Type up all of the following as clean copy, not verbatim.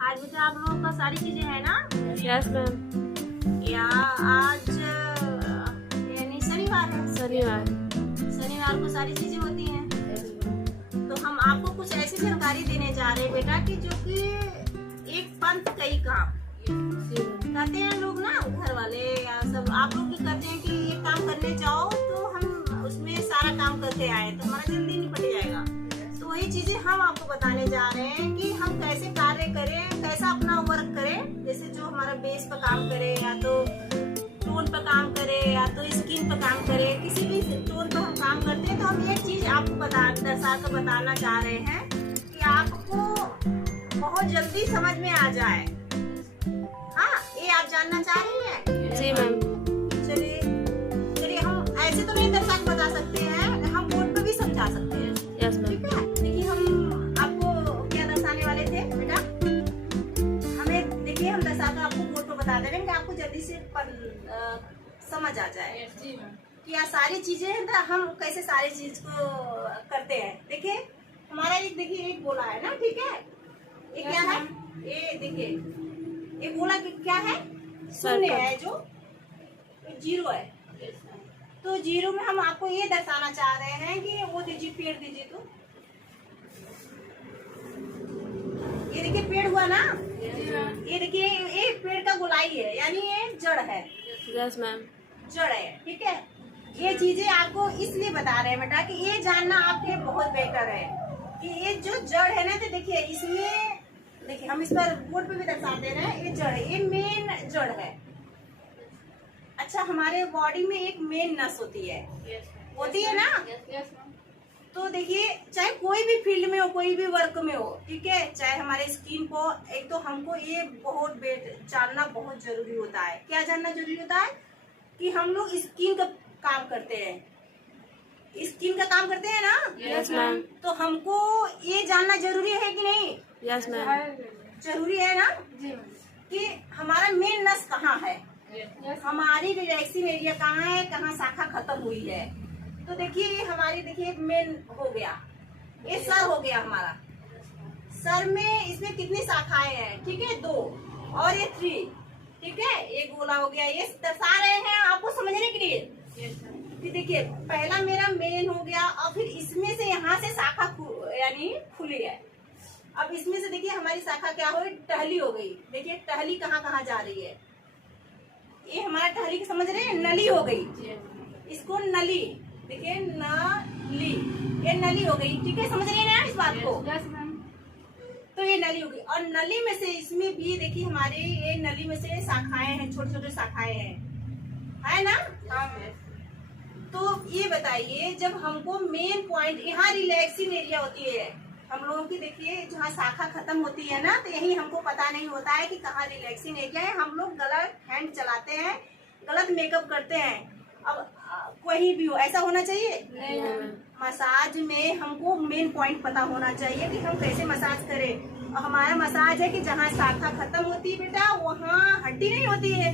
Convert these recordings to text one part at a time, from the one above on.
आज बेटा आप लोगों का सारी चीजें है ना? Yes ma'am. या आज यानी शनिवार है। शनिवार को सारी चीजें होती हैं। तो हम आपको कुछ ऐसी जानकारी देने जा रहे हैं बेटा कि जो कि एक पंथ कई काम कहते हैं लोग ना, घर वाले या सब आप लोग भी कहते हैं कि ये काम करने जाओ तो हम उसमें सारा काम करके आए तो हमारा जल्दी निपट जाएगा। तो वही चीजें हम आपको बताने जा रहे हैं कि हम कैसे कार्य करें, कैसा अपना वर्क करें। जैसे जो हमारा बेस पर काम करे या तो टोन पर काम करे या तो स्किन पर काम करे, किसी भी टोन पर हम काम करते हैं तो हम एक चीज आपको दर्शा कर बताना चाह रहे हैं कि आपको बहुत जल्दी समझ में आ जाए। हाँ, ये आप जानना चाह रही हैं? जी मैम। चलिए हम ऐसे तो नहीं दर्शा के बता सकते हैं, हम बोर्ड पे भी समझा सकते हैं। Yes ma'am. ठीक है, देखिए हम आपको क्या दर्शाने वाले थे बेटा, हमें देखिए हम दर्शा कर आपको बोर्ड पे बता दे रहे हैं कि आपको जल्दी से समझ आ जाए कि यह सारी चीजें हम कैसे सारी चीज को करते हैं। देखिए हमारा एक देखिए एक गोला है ना, ठीक है, ये क्या है, ये देखिए ये गोला क्या है, शून्य है, जो जीरो है। तो जीरो में हम आपको ये दर्शाना चाह रहे हैं कि वो दीजिए, पेड़ दीजिए। तो ये देखिए पेड़ हुआ ना, ये देखिए ये पेड़ का गोलाई है, यानी ये जड़ है। Yes ma'am. जड़ है, ठीक है। ये चीजें आपको इसलिए बता रहे हैं बेटा कि ये जानना आपके बहुत बेहतर है कि ये जो जड़ है ना, तो देखिए इसमें देखिए हम इस पर बोर्ड पे भी दर्शा दे रहे हैं, ये जड़ है, ये मेन जड़ है। अच्छा, हमारे बॉडी में एक मेन नस होती है, होती है ना। तो देखिए चाहे कोई भी फील्ड में हो, कोई भी वर्क में हो, ठीक है, चाहे हमारे स्किन को, एक तो हमको ये बहुत जानना बहुत जरूरी होता है। क्या जानना जरूरी होता है कि हम लोग स्किन का काम करते हैं, स्किन का काम करते हैं ना। Yes ma'am. तो हमको ये जानना जरूरी है कि नहीं? Yes ma'am. जरूरी है ना कि हमारा मेन नस कहाँ है, हमारी रिलैक्सिंग एरिया कहाँ है, कहाँ शाखा खत्म हुई है। तो देखिए हमारी देखिए मेन हो गया, ये सर हो गया हमारा। सर में इसमें कितनी शाखाएं हैं, ठीक है, 2 और ये 3, ठीक है, ये गोला हो गया। ये दर्शा रहे हैं आपको समझने के लिए कि देखिए पहला मेरा मेन हो गया और फिर इसमें से यहाँ से शाखा यानी खुली है। अब इसमें से देखिए हमारी शाखा क्या हो, टहली हो गई। देखिए टहली कहाँ कहाँ जा रही है, ये हमारा टहली समझ रहे हैं, नली हो गई, इसको नली, देखिए नली, ये नली हो गई, ठीक है, समझ रही है ना इस बात को। तो ये नली हो गई और नली में से इसमें भी देखिए हमारे ये नली में से शाखाएं हैं, छोटे छोटे शाखाएं हैं, है ना। तो ये बताइए जब हमको मेन पॉइंट, यहाँ रिलैक्सिंग एरिया होती है हम लोगों की, देखिए जहाँ शाखा खत्म होती है ना, तो यही हमको पता नहीं होता है कि कहाँ रिलैक्सिंग एरिया है। हम लोग गलत हैंड चलाते हैं, गलत मेकअप करते हैं। अब कोई भी हो ऐसा होना चाहिए। मसाज में हमको मेन पॉइंट पता होना चाहिए कि हम कैसे मसाज करें। और हमारा मसाज है कि जहाँ शाखा खत्म होती है बेटा, वहाँ हड्डी नहीं होती है,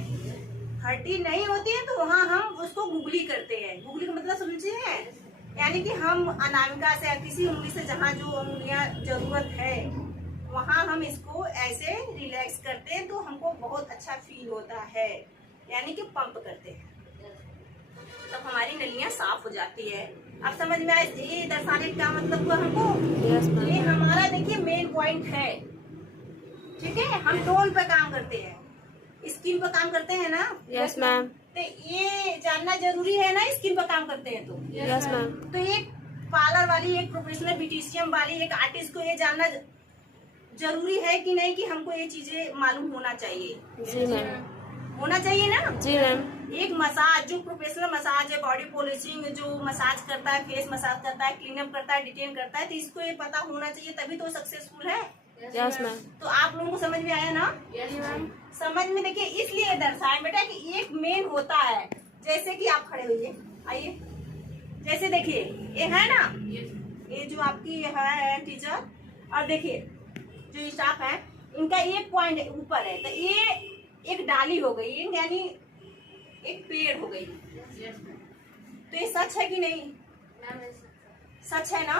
हड्डी नहीं होती है, तो वहाँ हम उसको गुगली करते हैं। गुगली का मतलब समझिए, यानी कि हम अनामिका से या किसी उंगली से जहाँ जो उंगलियाँ जरूरत है वहाँ हम इसको ऐसे रिलैक्स करते हैं, तो हमको बहुत अच्छा फील होता है, यानी कि पंप करते हैं, तब तो हमारी नलियाँ साफ हो जाती है। अब समझ में आए ये दर्शाने का मतलब को हमको। ये हमारा देखिए मेन पॉइंट है, ठीक है। हम टोन पे काम करते हैं, स्किन पर काम करते हैं ना। Yes ma'am. तो ये जानना जरूरी है ना, स्किन पर काम करते हैं तो। Yes ma'am. तो एक पार्लर वाली, एक प्रोफेशनल ब्यूटिशियन वाली, एक आर्टिस्ट को ये जानना जरूरी है कि नहीं कि हमको ये चीजें मालूम होना चाहिए। जी मैम। होना चाहिए ना। जी मैम। एक मसाज, जो प्रोफेशनल मसाज है, बॉडी पॉलिशिंग जो मसाज करता है, फेस मसाज करता है, क्लीनअप करता है, डिटेन करता है, तो इसको ये पता होना चाहिए, तभी तो सक्सेसफुल है। Yes ma'am. तो आप लोगों को समझ में आया ना? Yes ma'am. समझ में देखिए इसलिए दर्शाए बेटा कि एक मेन होता है। जैसे कि आप खड़े होइए, आइए, जैसे देखिए ये है ना, ये जो आपकी है टीचर, और देखिए जो स्टाफ है, इनका एक पॉइंट ऊपर है, तो ये एक डाली हो गई, यानी एक पेड़ हो गई। तो ये सच है कि नहीं? सच है ना।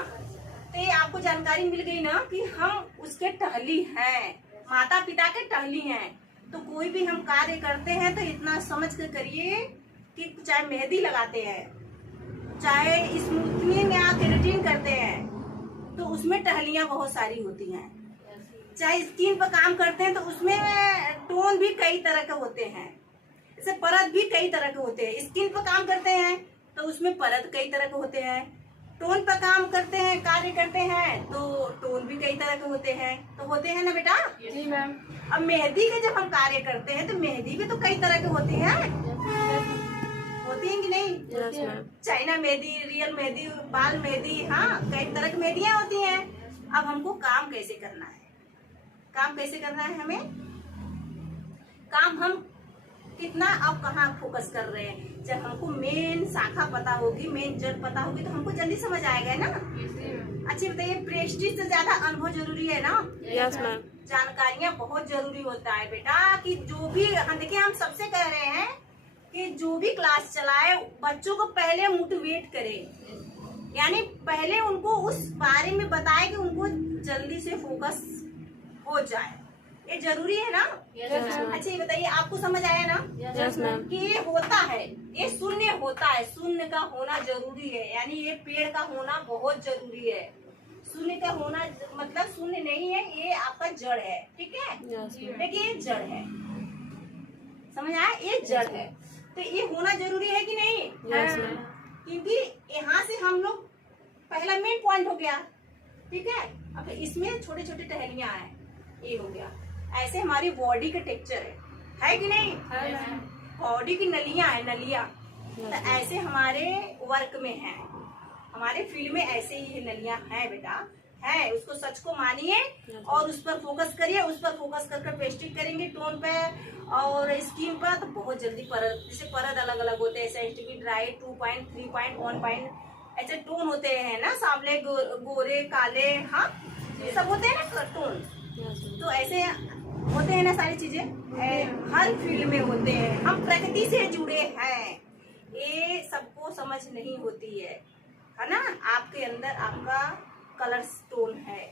तो ये आपको जानकारी मिल गई ना कि हम उसके टहली हैं। माता पिता के टहली हैं। तो कोई भी हम कार्य करते हैं तो इतना समझ कर करिए कि चाहे मेहंदी लगाते हैं, चाहे स्मूथनिंग या केराटिन करते हैं तो उसमें टहलियां बहुत सारी होती हैं। चाहे स्किन पर काम करते हैं तो उसमें टोन भी कई तरह के होते हैं, जैसे परत भी कई तरह के होते हैं। स्किन पर काम करते हैं तो उसमें परत कई तरह के होते हैं। टोन पर काम करते हैं, कार्य करते हैं तो टोन भी कई तरह के होते हैं। तो होते हैं ना बेटा? जी मैम। अब मेहंदी के जब हम कार्य करते हैं तो मेहंदी भी तो कई तरह के होते हैं, होती हैं कि नहीं? Yes ma'am. China mehndi, real mehndi, बाल मेहंदी, हाँ कई तरह की मेहंदियाँ होती हैं। अब हमको काम कैसे करना है? काम कैसे करना है हमें? काम हम कितना अब कहाँ फोकस कर रहे हैं? जब हमको मेन शाखा पता होगी, मेन जड़ पता होगी तो हमको जल्दी समझ आएगा ना। अच्छा बताइए, प्रेस्टीज से ज्यादा अनुभव जरूरी है ना? Yes ma'am. जानकारियाँ बहुत जरूरी होता है बेटा। कि जो भी देखिए हम सबसे कह रहे हैं कि जो भी क्लास चलाए बच्चों को पहले मोटिवेट करे, यानी पहले उनको उस बारे में बताए कि उनको जल्दी से फोकस हो जाए। ये जरूरी है ना? अच्छा ये बताइए, आपको समझ आया ना? Yes ma'am. कि ये होता है, ये शून्य होता है, शून्य का होना जरूरी है, यानी ये पेड़ का होना बहुत जरूरी है। शून्य का होना मतलब शून्य नहीं है, ये आपका जड़ है, ठीक है? देखिए ये जड़ है, समझ आया? ये जड़ है तो ये होना जरूरी है कि नहीं? Yes ma'am. क्योंकि यहाँ से हम लोग पहला मेन पॉइंट हो गया, ठीक है? अब इसमें छोटे छोटे टहनियां हैं, ये हो गया। ऐसे हमारी बॉडी का टेक्सचर है कि नहीं? बॉडी की नलियां है, नलियां। तो ऐसे हमारे वर्क में है, हमारे फील्ड में ऐसे ही नलियां हैं बेटा, है। उसको सच को मानिए और उस पर फोकस करिए। उस पर फोकस कर पेस्टिंग करेंगे टोन पे और स्किन पर तो बहुत जल्दी परत, जैसे परत अलग अलग होते हैं, sensitive, dry, 2 point, 3 point, 1 point, ऐसे टोन होते हैं ना, सांवले, गोरे, काले, हाँ ये सब होते हैं ना टोन। तो ऐसे होते हैं ना सारी चीजें, हर फील्ड में होते हैं। हम प्रकृति से जुड़े हैं, ये सबको समझ नहीं होती है ना? आपके अंदर आपका कलर टोन है,